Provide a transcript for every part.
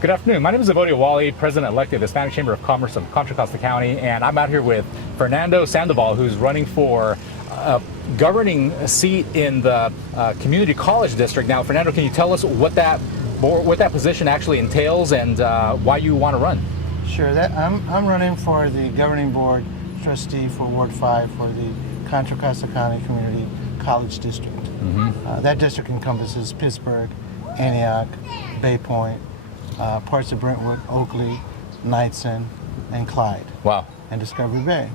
Good afternoon. My name is Evodio Wally, President-elect of the Hispanic Chamber of Commerce of Contra Costa County, and I'm out here with Fernando Sandoval, who's running for a governing seat in the Community College District. Now, Fernando, can you tell us what that position actually entails and why you want to run? Sure. I'm running for the governing board trustee for Ward 5 for the Contra Costa County Community College District. That district encompasses Pittsburgh, Antioch, Bay Point, parts of Brentwood, Oakley, Knightson, and Clyde. Wow. And Discovery Bay.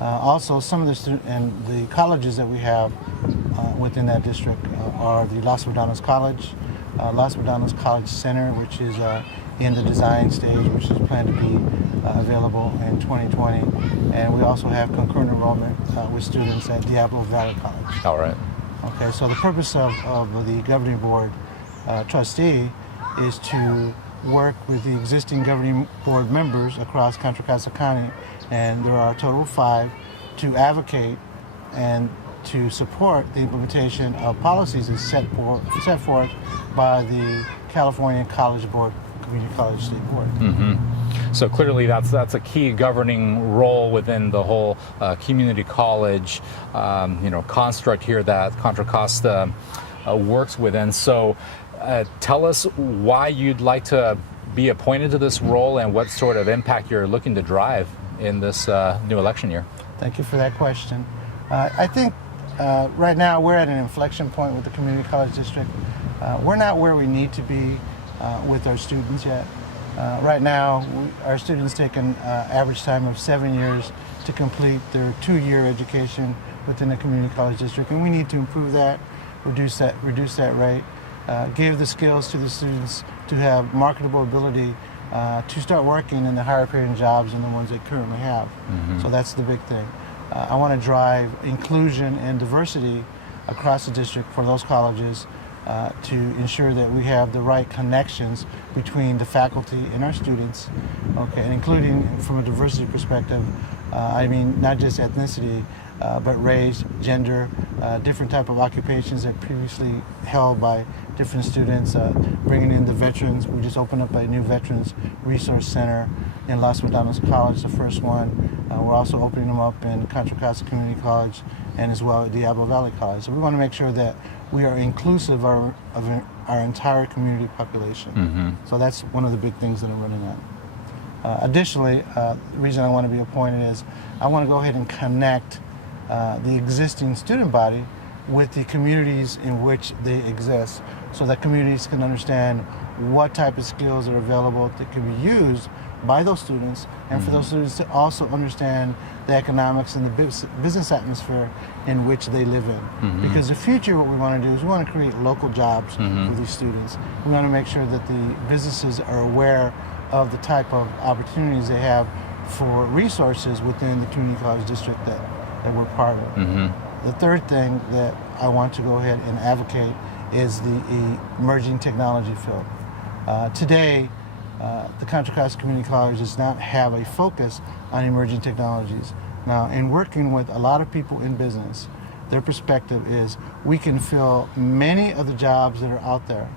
Also, some of the colleges that we have within that district are the Los Medanos College, Los Medanos College Center, which is in the design stage, which is planned to be available in 2020. And we also have concurrent enrollment with students at Diablo Valley College. All right. Okay, so the purpose of the governing board trustee is to work with the existing governing board members across Contra Costa County, and there are a total of 5, to advocate and to support the implementation of policies as set forth by the California College Board, Community College State Board. So clearly that's a key governing role within the whole community college construct here that Contra Costa works within. So tell us why you'd like to be appointed to this role and what sort of impact you're looking to drive in this new election year. Thank you for that question. I think right now we're at an inflection point with the Community College District. We're not where we need to be with our students yet. Right now, our students take an average time of 7 years to complete their 2-year education within the Community College District, and we need to improve that, reduce that rate, give the skills to the students to have marketable ability to start working in the higher paying jobs than the ones they currently have. So that's the big thing. I want to drive inclusion and diversity across the district for those colleges to ensure that we have the right connections between the faculty and our students, okay, and including from a diversity perspective, I mean not just ethnicity, but race, gender, different type of occupations that previously held by different students, bringing in the veterans. We just opened up a new Veterans Resource Center in Los Medanos College, the first one. We're also opening them up in Contra Costa Community College and as well at Diablo Valley College. So we want to make sure that we are inclusive of our entire community population. So that's one of the big things that I'm running at. Additionally, the reason I want to be appointed is I want to go ahead and connect the existing student body with the communities in which they exist, so that communities can understand what type of skills are available that can be used by those students, and for those students to also understand the economics and the business atmosphere in which they live in. Because the future, what we want to do is we want to create local jobs for these students. We want to make sure that the businesses are aware of the type of opportunities they have for resources within the community college district that we're part of. The third thing that I want to go ahead and advocate is the emerging technology field. Today, the Contra Costa Community College does not have a focus on emerging technologies. Now, in working with a lot of people in business, their perspective is we can fill many of the jobs that are out there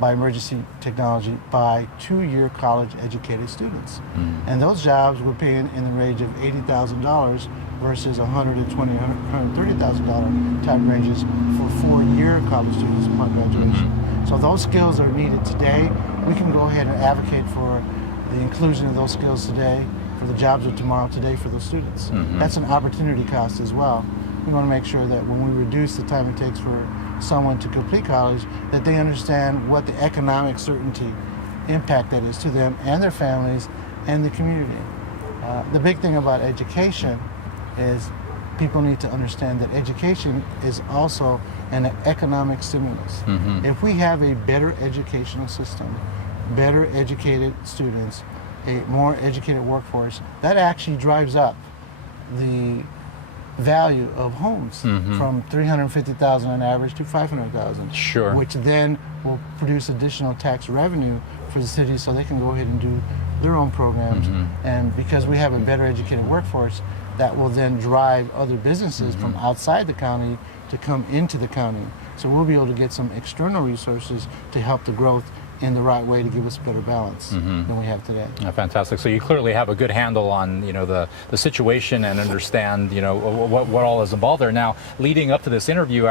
by emergency technology by 2-year college educated students. And those jobs we're paying in the range of $80,000 versus $120,000, $130,000 type ranges for 4-year college students upon graduation. So those skills are needed today. We can go ahead and advocate for the inclusion of those skills today, for the jobs of tomorrow today for those students. That's an opportunity cost as well. We want to make sure that when we reduce the time it takes for someone to complete college, that they understand what the economic certainty impact that is to them and their families and the community. The big thing about education is people need to understand that education is also an economic stimulus. If we have a better educational system, better educated students, a more educated workforce, that actually drives up the value of homes from $350,000 on average to $500,000. Sure. Which then will produce additional tax revenue for the city so they can go ahead and do their own programs. And because we have a better educated workforce, that will then drive other businesses from outside the county to come into the county. So we'll be able to get some external resources to help the growth in the right way to give us better balance than we have today. Fantastic. So you clearly have a good handle on the situation and understand what all is involved there. Now, leading up to this interview,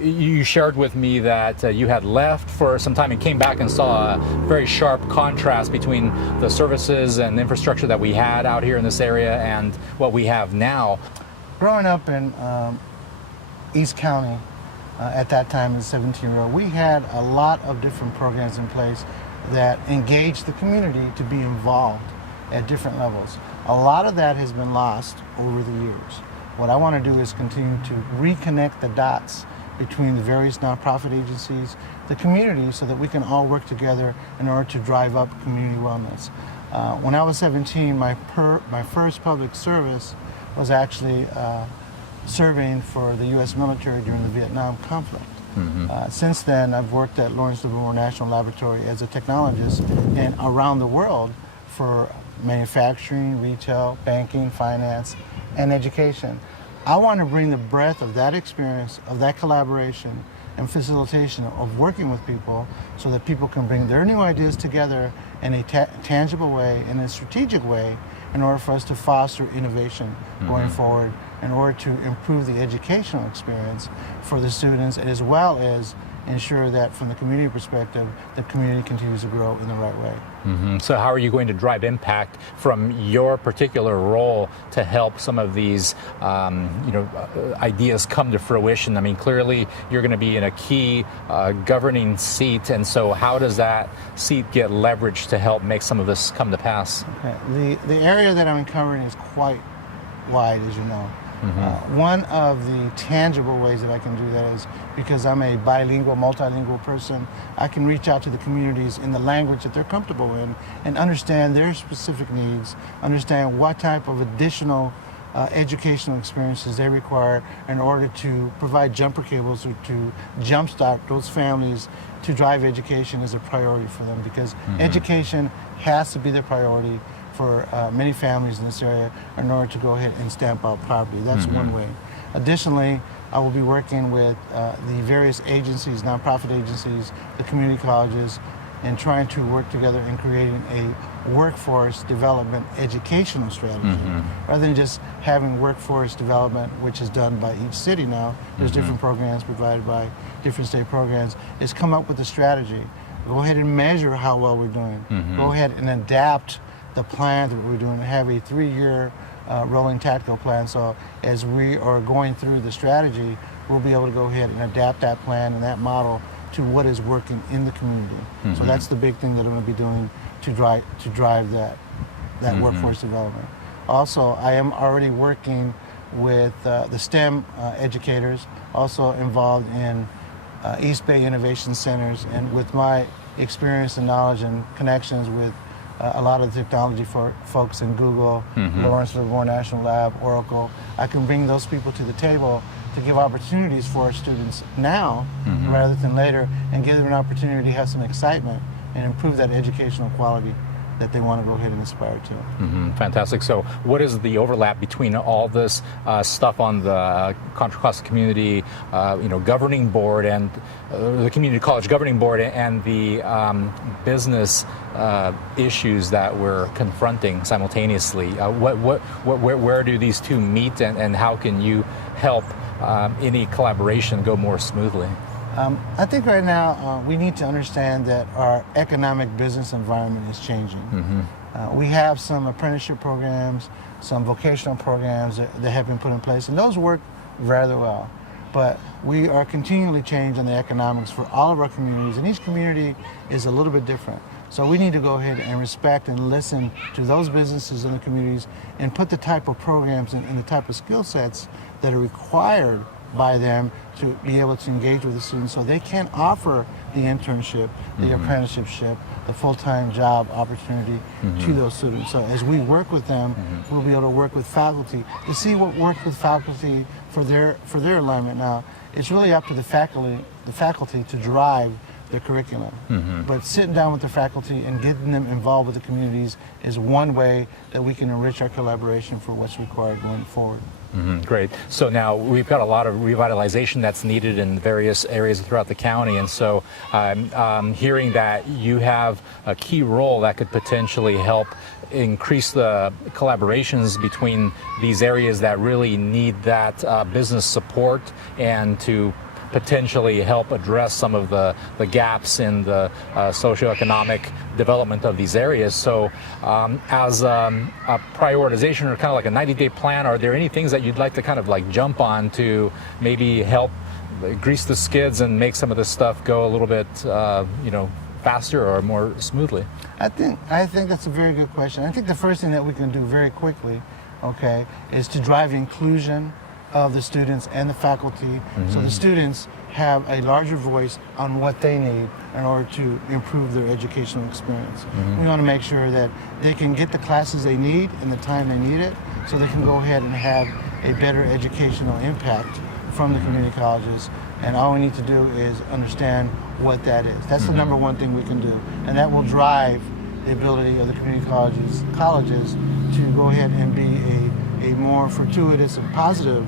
you shared with me that you had left for some time and came back and saw a very sharp contrast between the services and infrastructure that we had out here in this area and what we have now. Growing up in East County, at that time as a 17-year-old, we had a lot of different programs in place that engaged the community to be involved at different levels. A lot of that has been lost over the years. What I want to do is continue to reconnect the dots between the various nonprofit agencies, the community, so that we can all work together in order to drive up community wellness. When I was 17, my first public service was actually serving for the U.S. military during the Vietnam conflict. Since then, I've worked at Lawrence Livermore National Laboratory as a technologist and around the world for manufacturing, retail, banking, finance, and education. I want to bring the breadth of that experience, of that collaboration and facilitation of working with people so that people can bring their new ideas together in a tangible way, in a strategic way, in order for us to foster innovation going forward, in order to improve the educational experience for the students, as well as ensure that from the community perspective, the community continues to grow in the right way. So how are you going to drive impact from your particular role to help some of these ideas come to fruition? I mean, clearly you're going to be in a key governing seat, and so how does that seat get leveraged to help make some of this come to pass? Okay. The area that I'm covering is quite wide, as you know. One of the tangible ways that I can do that is because I'm a bilingual, multilingual person, I can reach out to the communities in the language that they're comfortable in and understand their specific needs, understand what type of additional educational experiences they require in order to provide jumper cables to jumpstart those families to drive education as a priority for them, because education has to be their priority for many families in this area in order to go ahead and stamp out poverty. That's one way. Additionally, I will be working with the various agencies, nonprofit agencies, the community colleges, and trying to work together in creating a workforce development educational strategy. Rather than just having workforce development, which is done by each city now, there's different programs provided by different state programs, is come up with a strategy. Go ahead and measure how well we're doing. Go ahead and adapt the plan that we're doing, have a 3-year rolling tactical plan. So as we are going through the strategy, we'll be able to go ahead and adapt that plan and that model to what is working in the community. So that's the big thing that I'm going to be doing to drive that workforce development. Also, I am already working with the STEM educators, also involved in East Bay Innovation Centers, and with my experience and knowledge and connections with a lot of the technology folks in Google, Lawrence Livermore National Lab, Oracle, I can bring those people to the table to give opportunities for our students now rather than later, and give them an opportunity to have some excitement and improve that educational quality that they want to go ahead and aspire to. Fantastic. So what is the overlap between all this stuff on the Contra Costa Community governing board and the Community College Governing Board and the business issues that we're confronting simultaneously? Where do these two meet, and how can you help any collaboration go more smoothly? I think right now we need to understand that our economic business environment is changing. We have some apprenticeship programs, some vocational programs that have been put in place, and those work rather well. But we are continually changing the economics for all of our communities, and each community is a little bit different. So we need to go ahead and respect and listen to those businesses in the communities and put the type of programs and the type of skill sets that are required by them to be able to engage with the students so they can offer the internship, the apprenticeship, the full-time job opportunity to those students. So as we work with them, we'll be able to work with faculty to see what works with faculty for their alignment. Now, it's really up to the faculty to drive their curriculum. But sitting down with the faculty and getting them involved with the communities is one way that we can enrich our collaboration for what's required going forward. Great. So now we've got a lot of revitalization that's needed in various areas throughout the county, and so I'm hearing that you have a key role that could potentially help increase the collaborations between these areas that really need that business support, and to potentially help address some of the gaps in the socioeconomic development of these areas. So as a prioritization, or kind of like a 90-day plan, are there any things that you'd like to kind of like jump on to maybe help grease the skids and make some of this stuff go a little bit faster or more smoothly? I think that's a very good question. I think the first thing that we can do very quickly, okay, is to drive inclusion of the students and the faculty, so the students have a larger voice on what they need in order to improve their educational experience. We want to make sure that they can get the classes they need in the time they need it, so they can go ahead and have a better educational impact from the community colleges. And all we need to do is understand what that is. That's the number one thing we can do, and that will drive the ability of the community colleges to go ahead and be a more fortuitous and positive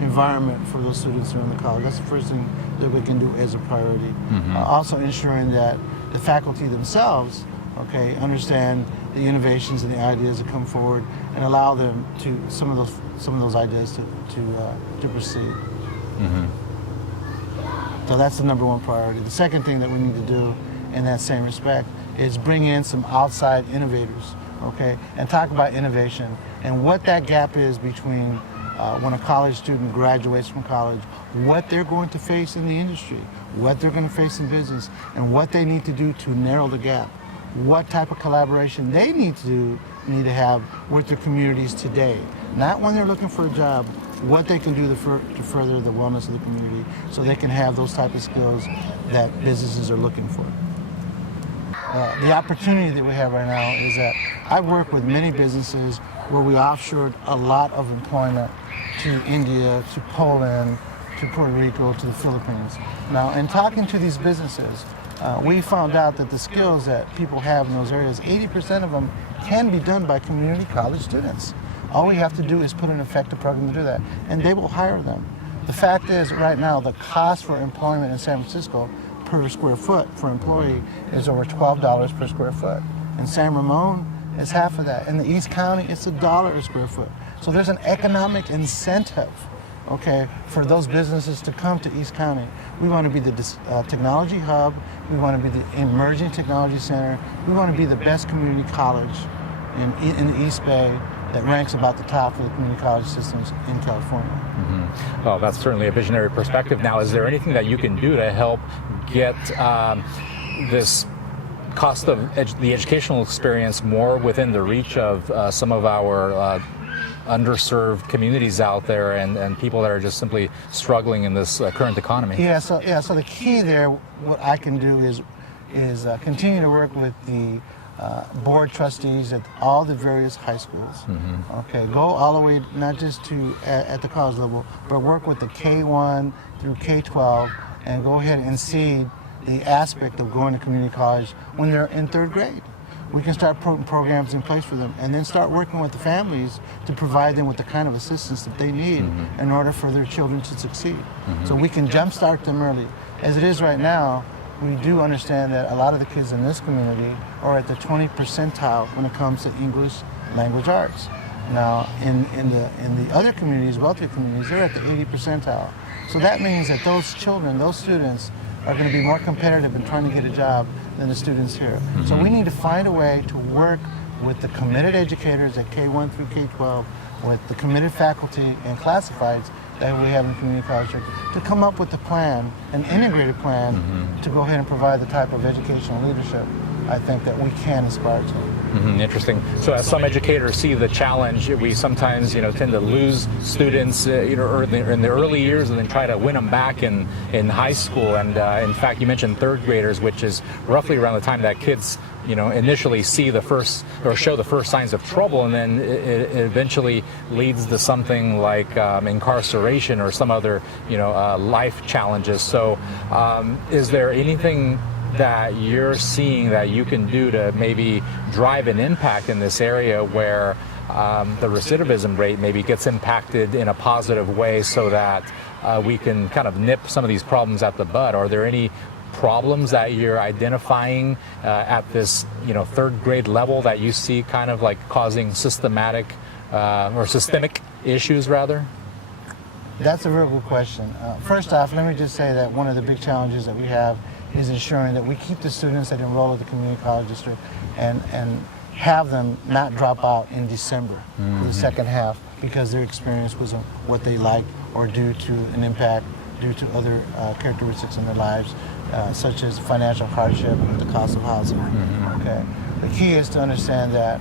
environment for those students who are in the college. That's the first thing that we can do as a priority. Also ensuring that the faculty themselves, okay, understand the innovations and the ideas that come forward, and allow them to some of those ideas to proceed. So that's the number one priority. The second thing that we need to do in that same respect is bring in some outside innovators, okay, and talk about innovation and what that gap is between when a college student graduates from college, what they're going to face in the industry, what they're going to face in business, and what they need to do to narrow the gap. What type of collaboration they need to have with their communities today. Not when they're looking for a job, what they can do to further the wellness of the community, so they can have those type of skills that businesses are looking for. The opportunity that we have right now is that I work with many businesses where we offshored a lot of employment to India, to Poland, to Puerto Rico, to the Philippines. Now, in talking to these businesses, we found out that the skills that people have in those areas, 80% of them can be done by community college students. All we have to do is put an effective program to do that, and they will hire them. The fact is, right now, the cost for employment in San Francisco per square foot for employee is over $12 per square foot. In San Ramon, it's half of that. In the East County, it's $1 a square foot. So there's an economic incentive, okay, for those businesses to come to East County. We want to be the technology hub. We want to be the emerging technology center. We want to be the best community college in the East Bay that ranks about the top of the community college systems in California. Well, that's certainly a visionary perspective. Now, is there anything that you can do to help get this cost of the educational experience more within the reach of some of our underserved communities out there, and people that are just simply struggling in this current economy? So the key there, what I can do is continue to work with the board trustees at all the various high schools. Okay, go all the way, not just to at the college level, but work with the K1 through K12, and go ahead and see the aspect of going to community college when they're in third grade. We can start putting programs in place for them, and then start working with the families to provide them with the kind of assistance that they need in order for their children to succeed. So we can jumpstart them early. As it is right now, we do understand that a lot of the kids in this community are at the 20th percentile when it comes to English language arts. Now, in the other communities, wealthier communities, they're at the 80th percentile. So that means that those children, those students, are going to be more competitive in trying to get a job than the students here. So we need to find a way to work with the committed educators at K1 through K12, with the committed faculty and classifieds that we have in community college, to come up with a plan, an integrated plan, to go ahead and provide the type of educational leadership I think that we can aspire to. Interesting. So as some educators see the challenge, we sometimes tend to lose students in the early years, and then try to win them back in high school. And in fact, you mentioned third graders, which is roughly around the time that kids initially see the first, or show the first signs of trouble, and then it eventually leads to something like incarceration or some other life challenges. So is there anything that you're seeing that you can do to maybe drive an impact in this area where the recidivism rate maybe gets impacted in a positive way, so that we can kind of nip some of these problems at the bud? Are there any problems that you're identifying at this, third grade level that you see kind of like causing systemic issues rather? That's a real good question. First off, let me just say that one of the big challenges that we have is ensuring that we keep the students that enroll at the community college district and have them not drop out in December for the second half because their experience wasn't what they liked, or due to an impact due to other characteristics in their lives, such as financial hardship and the cost of housing. Okay. The key is to understand that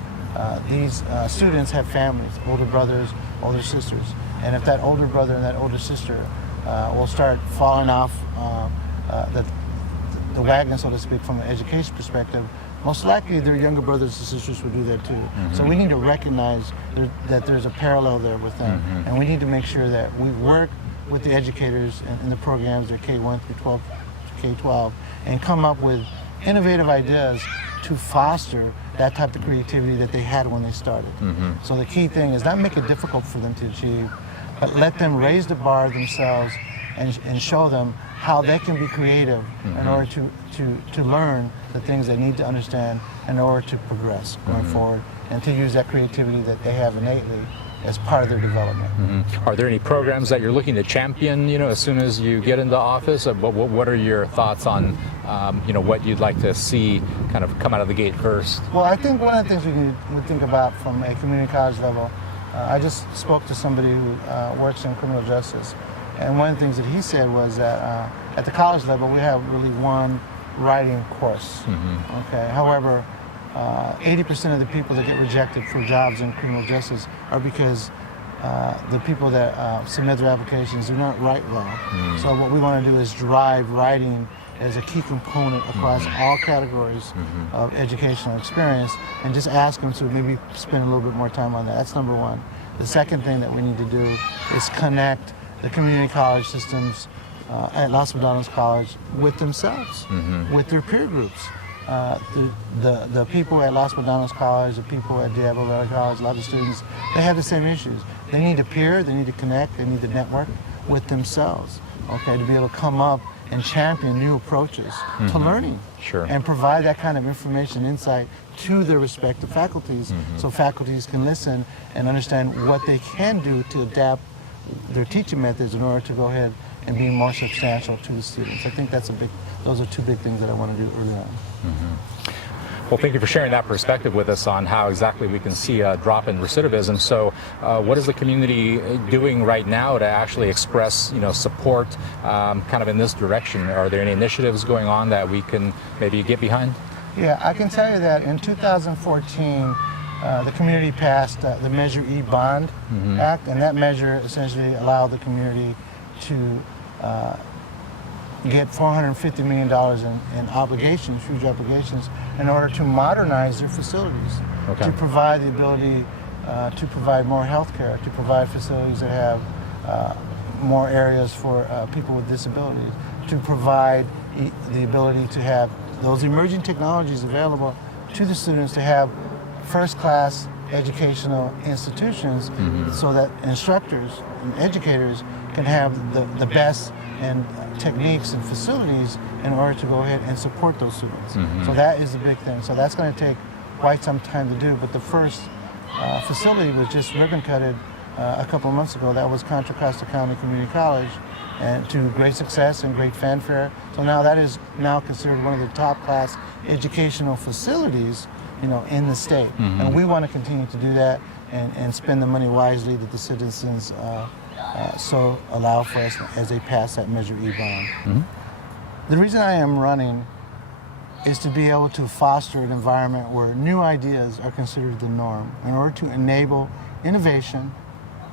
these students have families, older brothers, older sisters, and if that older brother and that older sister will start falling off the wagon, so to speak, from an education perspective, most likely their younger brothers and sisters will do that too. So we need to recognize that there's a parallel there with them, and we need to make sure that we work with the educators in the programs, their K-1 through K-12, and come up with innovative ideas to foster that type of creativity that they had when they started. So the key thing is not make it difficult for them to achieve, but let them raise the bar themselves and show them how they can be creative in order to learn the things they need to understand in order to progress going forward, and to use that creativity that they have innately as part of their development. Are there any programs that you're looking to champion, as soon as you get into office? What are your thoughts on, what you'd like to see kind of come out of the gate first? Well, I think one of the things we think about from a community college level, I just spoke to somebody who works in criminal justice, and one of the things that he said was that at the college level we have really one writing course. Okay. However, 80% of the people that get rejected for jobs in criminal justice are because the people that submit their applications do not write well. So what we want to do is drive writing as a key component across all categories of educational experience, and just ask them to maybe spend a little bit more time on that. That's number one. The second thing that we need to do is connect the community college systems at Los Medanos College with themselves, with their peer groups. The people at Los Medanos College, the people at Diablo Valley College, a lot of students, they have the same issues. They need to peer, they need to connect, they need to network with themselves, okay, to be able to come up and champion new approaches to learning. And provide that kind of information, insight to their respective faculties, so faculties can listen and understand what they can do to adapt their teaching methods in order to go ahead and be more substantial to the students. I think those are two big things that I want to do early on. Well, thank you for sharing that perspective with us on how exactly we can see a drop in recidivism. So what is the community doing right now to actually express, support kind of in this direction? Are there any initiatives going on that we can maybe get behind? Yeah, I can tell you that in 2014, the community passed the Measure E Bond Act, and that measure essentially allowed the community to get $450 million in obligations, huge obligations, in order to modernize their facilities, to provide the ability to provide more health care, to provide facilities that have more areas for people with disabilities, to provide the ability to have those emerging technologies available to the students, to have first-class educational institutions, so that instructors and educators can have the best and techniques and facilities in order to go ahead and support those students. So that is the big thing. So that's going to take quite some time to do, but the first facility was just ribbon-cutted a couple of months ago. That was Contra Costa County Community College, and to great success and great fanfare. So now that is now considered one of the top-class educational facilities, in the state. And we want to continue to do that and spend the money wisely that the citizens so allow for us as they pass that Measure E bond. The reason I am running is to be able to foster an environment where new ideas are considered the norm in order to enable innovation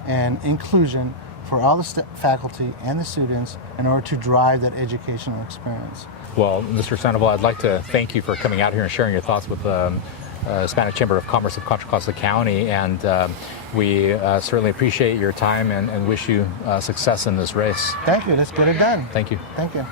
and inclusion for all the faculty and the students in order to drive that educational experience. Well, Mr. Sandoval, I'd like to thank you for coming out here and sharing your thoughts with the Hispanic Chamber of Commerce of Contra Costa County, and we certainly appreciate your time and wish you success in this race. Thank you. Let's get it done. Thank you. Thank you.